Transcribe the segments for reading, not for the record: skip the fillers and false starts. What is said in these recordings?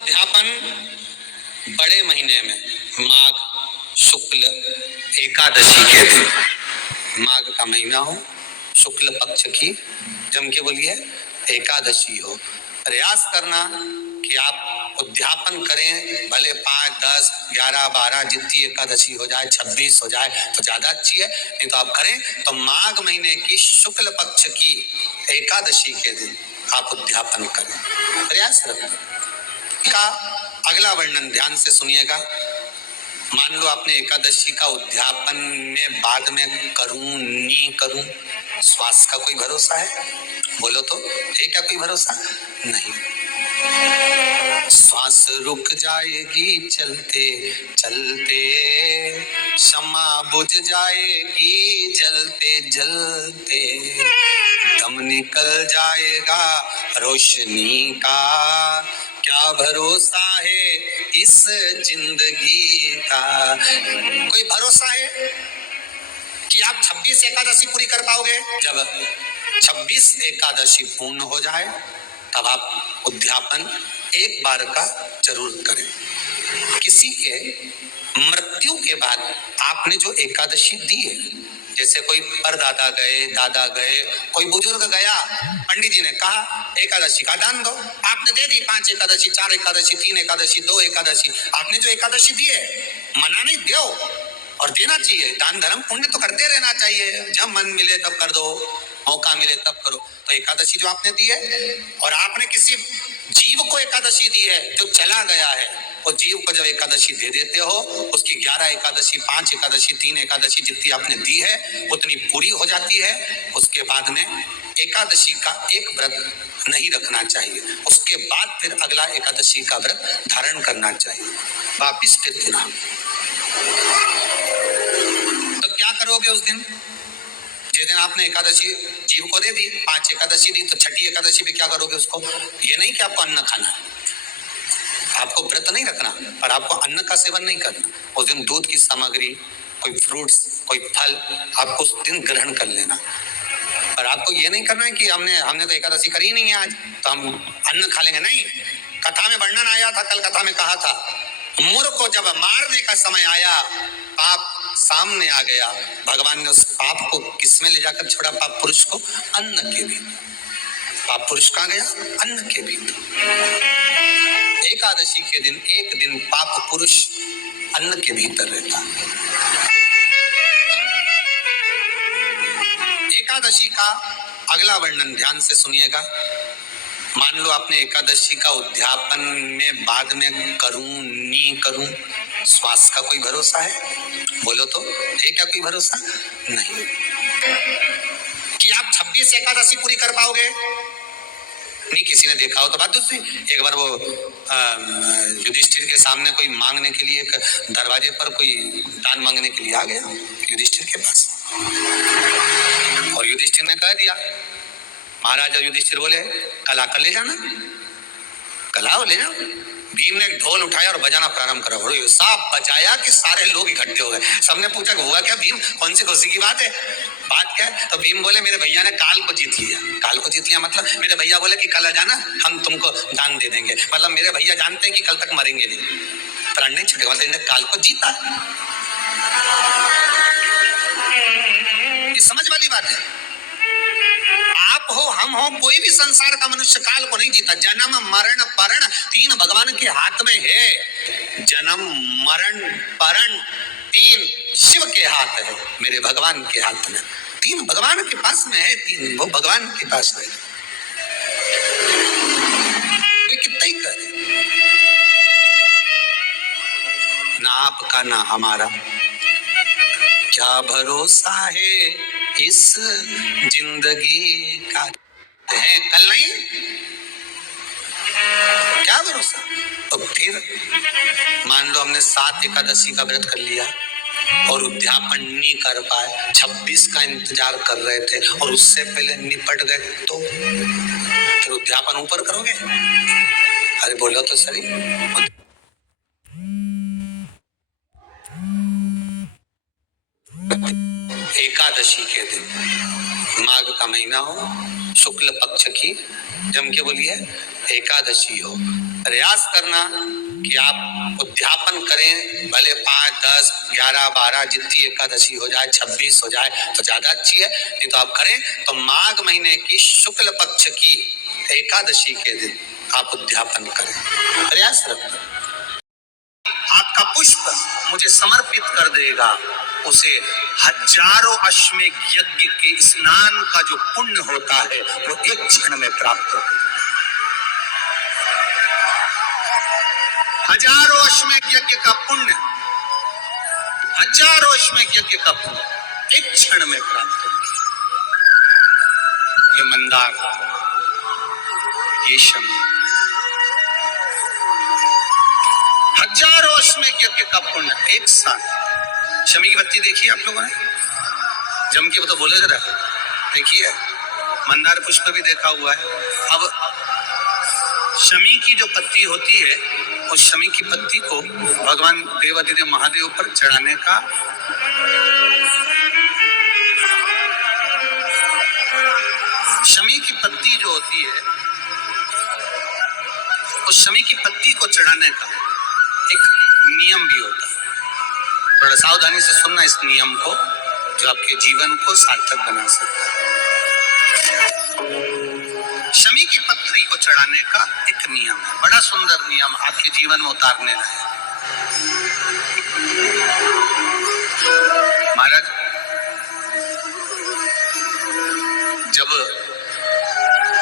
अध्यापन बड़े महीने में माघ शुक्ल एकादशी के दिन, माघ का महीना हो, शुक्ल पक्ष की जम के बोलिए एकादशी हो, प्रयास करना कि आप उद्यापन करें। भले 5, 10, 11, 12 जितनी एकादशी हो जाए, 26 हो जाए तो ज्यादा अच्छी है, नहीं तो आप करें तो माघ महीने की शुक्ल पक्ष की एकादशी के दिन आप उद्यापन करें, प्रयास रखें। का अगला वर्णन ध्यान से सुनिएगा। मान लो आपने एकादशी का उद्यापन में बाद में करूं नहीं करूं, श्वास का कोई भरोसा है? बोलो तो, है क्या कोई भरोसा? नहीं। श्वास रुक जाएगी चलते चलते, क्षमा बुझ जाएगी जलते जलते, दम निकल जाएगा रोशनी का, क्या भरोसा है इस जिंदगी का? कोई भरोसा है कि आप 26 एकादशी पूरी कर पाओगे? जब 26 एकादशी पूर्ण हो जाए तब आप उद्यापन एक बार का जरूर करें। किसी के मृत्यु के बाद आपने जो एकादशी दी है, जैसे कोई परदादा गए, दादा गए, कोई बुजुर्ग गया, पंडित जी ने कहा एकादशी का दान दो, आपने दे दी 5 एकादशी, 4 एकादशी, 3 एकादशी, 2 एकादशी, आपने जो एकादशी दी है, मना नहीं, दो और देना चाहिए। दान धर्म पुण्य तो करते रहना चाहिए, जब मन मिले तब कर दो, मौका मिले तब करो। तो एकादशी जो आपने दी है, और आपने किसी जीव को एकादशी दी है जो चला गया है, वो जीव को जब एकादशी दे देते हो, उसकी 11 एकादशी, 5 एकादशी, 3 एकादशी जितनी आपने दी है उतनी पूरी हो जाती है। उसके बाद में एकादशी का एक व्रत नहीं रखना चाहिए, उसके बाद फिर अगला एकादशी का व्रत धारण करना चाहिए। वापिस फिर पुनः तो क्या करोगे उस दिन? जिस दिन आपने एकादशी जीव को दे दी, 5 एकादशी दी, तो छठी एकादशी पे क्या करोगे उसको? ये नहीं कि आपको अन्न खाना, आपको व्रत नहीं रखना, पर आपको अन्न का सेवन नहीं करना। उस दिन दूध की सामग्री, कोई फ्रूट्स, कोई फल आपको उस दिन ग्रहण कर लेना। पर आपको ये नहीं करना है कि हमने तो एकादशी करी नहीं है आज, तो हम अन्न खा लेंगे। नहीं, कथा में वर्णन आया था, कल कथा में कहा था, मुर को जब मारने का समय आया, पाप सामने आ गया, भगवान ने उस पाप को किसमें ले जाकर छोड़ा? पाप पुरुष को अन्न के भीतर। पाप पुरुष कहाँ गया? अन्न के भीतर। एकादशी के दिन एक दिन पाप पुरुष अन्न के भीतर रहता है। एकादशी का अगला वर्णन ध्यान से सुनिएगा। मान लो आपने एकादशी का उद्यापन में बाद में करूं नहीं करूं, श्वास का कोई भरोसा है? बोलो तो, है क्या कोई भरोसा? नहीं। कि आप 26 एकादशी पूरी कर पाओगे? नहीं, किसी ने देखा हो तो बात दूसरी। एक बार वो युधिष्ठिर के सामने कोई मांगने के लिए, एक दरवाजे पर कोई दान मांगने के लिए आ गया युधिष्ठिर के पास, और युधिष्ठिर ने कह दिया, महाराज युधिष्ठिर बोले कल आकर ले जाना, कल आओ ले जाओ। भीम ने एक ढोल उठाया और बजाना प्रारंभ करा, और साफ बजाया कि सारे लोग इकट्ठे हो गए। सबने पूछा हुआ क्या भीम, कौन सी खुशी की बात है, बात क्या है? तो भीम बोले मेरे भैया ने काल को जीत लिया। काल को जीत लिया मतलब मेरे भैया बोले कि कल आ जाना, हम तुमको दान दे देंगे। मतलब मेरे भैया जानते हैं कि कल तक मरेंगे नहीं, प्राण नहीं छूटेगा, मतलब इन्हें काल को जीता। ये समझ वाली बात है। आप हो, हम हो, कोई भी संसार का मनुष्य काल को नहीं जीता। जन्म मरण परण तीन भगवान के हाथ में है। जन्म मरण परण तीन शिव के हाथ है, मेरे भगवान के हाथ में। तीन भगवान के पास में है, तीन वो भगवान के पास में। कोई कितना ही करे, ना आपका ना हमारा, क्या भरोसा है इस जिंदगी का? है कल नहीं, क्या भरोसा? तो फिर मान लो हमने 7 एकादशी का व्रत कर लिया और उद्यापन नहीं कर पाए, 26 का इंतजार कर रहे थे और उससे पहले निपट गए, तो फिर उद्यापन ऊपर करोगे? अरे बोलो तो सही। एकादशी के दिन, माघ का महीना हो, शुक्ल पक्ष की जम के बोलिए एकादशी हो, प्रयास करना कि आप उद्यापन करें, भले 5, 10, 11, 12 जितनी एकादशी हो जाए, 26 हो जाए तो ज्यादा अच्छी है, नहीं तो आप करें तो माघ महीने की शुक्ल पक्ष की एकादशी के दिन आप उद्यापन करें, प्रयास रखें। आपका पुष्प मुझे समर्पित कर देगा, उसे हजारों अश्वमेध यज्ञ के स्नान का जो पुण्य होता है वो एक क्षण में प्राप्त होता है। हजारों अश्वमेध यज्ञ का पुण्य, हजारों अश्वमेध यज्ञ का पुण्य एक क्षण में प्राप्त होता है। ये मंदार, ये शमी, हजारों अश्वमेध यज्ञ का पुण्य एक साथ। शमी की पत्ती देखी आप लोगों ने? जम के तो बोले जरा, देखिए मंदार पुष्प भी देखा हुआ है। अब शमी की जो पत्ती होती है, उस शमी की पत्ती को भगवान देवादिदेव महादेव पर चढ़ाने का शमी की पत्ती जो होती है, उस शमी की पत्ती को चढ़ाने का एक नियम भी होता है। थोड़ा सावधानी से सुनना इस नियम को, जो आपके जीवन को सार्थक बना सकता है। शमी की पत्ती को चढ़ाने का एक नियम है, बड़ा सुंदर नियम, आपके जीवन में उतारने रहे। महाराज, जब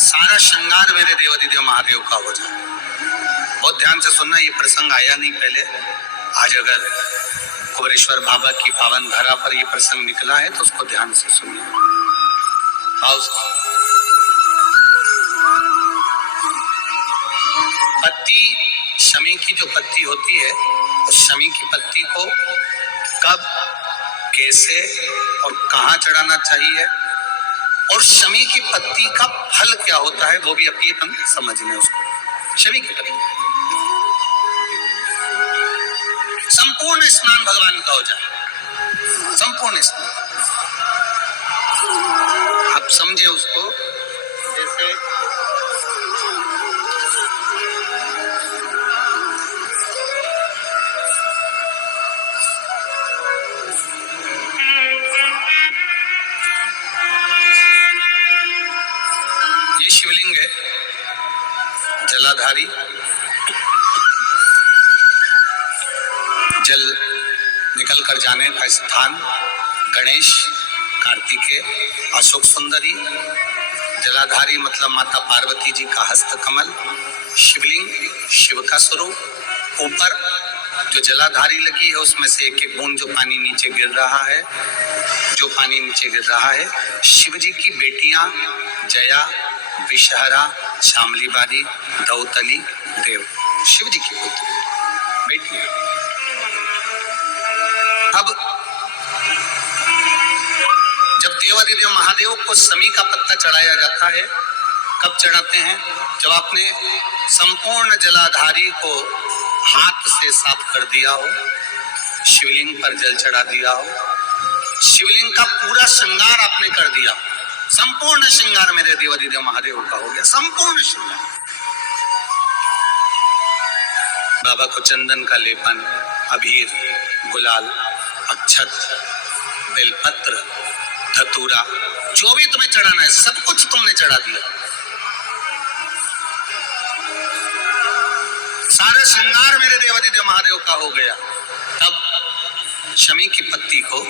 सारा श्रृंगार मेरे देवादिदेव महादेव का हो जाए, बहुत ध्यान से सुनना, ये प्रसंग आया नहीं पहले, आज अगर कुबेरेश्वर बाबा की पावन धरा पर ये प्रसंग निकला है तो उसको ध्यान से सुनिए। पत्ती, शमी की जो पत्ती होती है, उस शमी की पत्ती को कब, कैसे और कहां चढ़ाना चाहिए, और शमी की पत्ती का फल क्या होता है वो भी अभी हम समझने उसको। शमी की पत्ती, संपूर्ण स्नान भगवान का हो जाए, संपूर्ण स्नान, आप समझे उसको। जैसे ये शिवलिंग है, जलाधारी, जल निकल कर जाने का स्थान, गणेश, कार्तिकेय, अशोक सुंदरी, जलाधारी मतलब माता पार्वती जी का हस्त कमल, शिवलिंग, शिव का स्वरूप, ऊपर जो जलाधारी लगी है उसमें से एक एक बूंद जो पानी नीचे गिर रहा है, जो पानी नीचे गिर रहा है, शिव जी की बेटियां जया, विषहरा, शामलीबारी, दौतली, देव, शिव जी की पुत्री बेटियां। अब जब देवादिदेव महादेव को शमी का पत्ता चढ़ाया जाता है, कब चढ़ाते हैं? जब आपने संपूर्ण जलाधारी को हाथ से साफ कर दिया हो, शिवलिंग पर जल चढ़ा दिया हो, शिवलिंग का पूरा श्रृंगार आपने कर दिया, संपूर्ण श्रृंगार मेरे देवादिदेव महादेव का हो गया, संपूर्ण श्रृंगार। बाबा को चंदन का लेपन, अबीर, गुलाल, अक्षत, बेलपत्र, धतूरा, जो भी तुम्हें चढ़ाना है सब कुछ तुमने चढ़ा दिया, सारा श्रृंगार मेरे देवादिदेव महादेव का हो गया। तब शमी की पत्ती को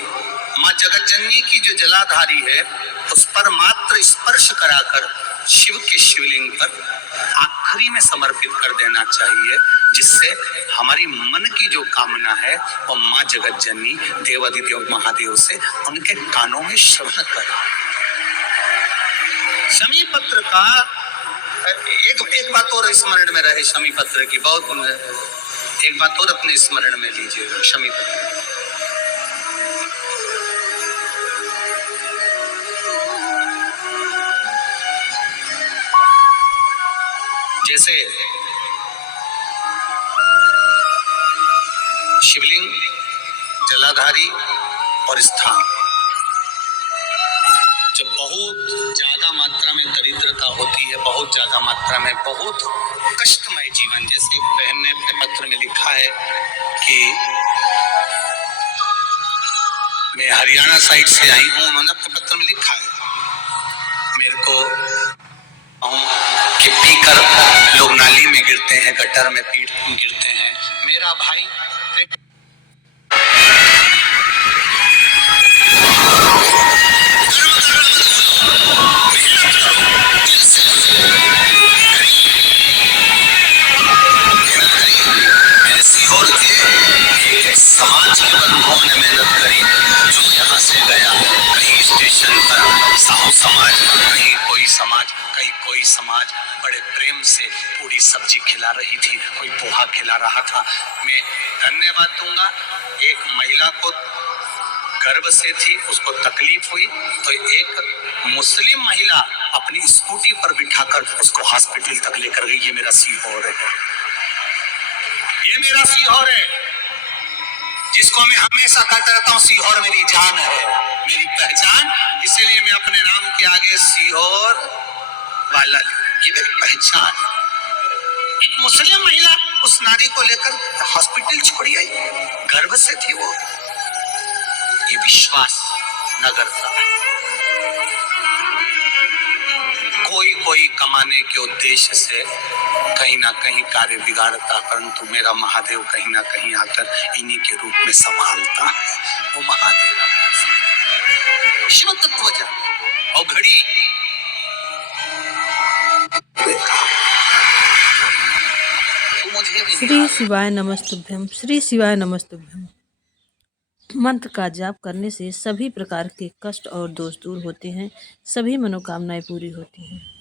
मां जगतजननी की जो जलाधारी है उस पर मात्र स्पर्श कराकर शिव के शिवलिंग पर आखिरी में समर्पित कर देना चाहिए, जिससे हमारी मन की जो कामना है वो मां जगतजननी देवादिदेव महादेव से उनके कानों में श्रवण करे। शमी पत्र का एक बात और स्मरण में रहे, शमी पत्र की बहुत एक बात और अपने स्मरण में लीजिए। शमी पत्र जैसे शिवलिंग, जलाधारी और स्थान, जब बहुत बहुत ज्यादा मात्रा में दरिद्रता होती है, बहुत ज्यादा मात्रा में बहुत कष्टमय जीवन। जैसे एक बहन ने अपने पत्र में लिखा है कि मैं हरियाणा साइड से आई हूँ, उन्होंने अपने पत्र में लिखा है मेरे को कि पीकर लोग नाली में गिरते हैं, गटर में गिरते हैं। मेरा भाई सीहोर के एक समाज के बंधुओं ने मेहनत करी, जो यहाँ से गया कहीं स्टेशन पर साहू समाज, कहीं कोई समाज, कहीं कोई समाज बड़े प्रेम से पूरी सब्जी खिला रही थी, कोई पोहा खिला रहा था। मैं धन्यवाद दूंगा। एक महिला को गर्भ से थी, उसको तकलीफ हुई तो एक मुस्लिम महिला अपनी स्कूटी पर बिठाकर उसको हॉस्पिटल तक लेकर गई। ये मेरा सीहोर है, ये मेरा सीहोर है, जिसको मैं हमेशा कहता रहता हूँ सीहोर मेरी जान है, मेरी पहचान। इसीलिए मैं अपने नाम के आगे सीहोर वाला, ये मेरी पहचान। एक मुस्लिम महिला उस नारी को लेकर हॉस्पिटल छोड़ी आई, गर्भ से थी वो। ये विश्वास नगर था। कोई कमाने के उद्देश्य से कहीं ना कहीं कार्य बिगाड़ता, परंतु मेरा महादेव कहीं ना कहीं आकर इन्हीं के रूप में संभालता। वो महादेव शिव तत्व और घड़ी श्री शिवाय नमस्तुभ्यम, श्री शिवाय नमस्तुभ्यम। मंत्र का जाप करने से सभी प्रकार के कष्ट और दोष दूर होते हैं, सभी मनोकामनाएं पूरी होती हैं।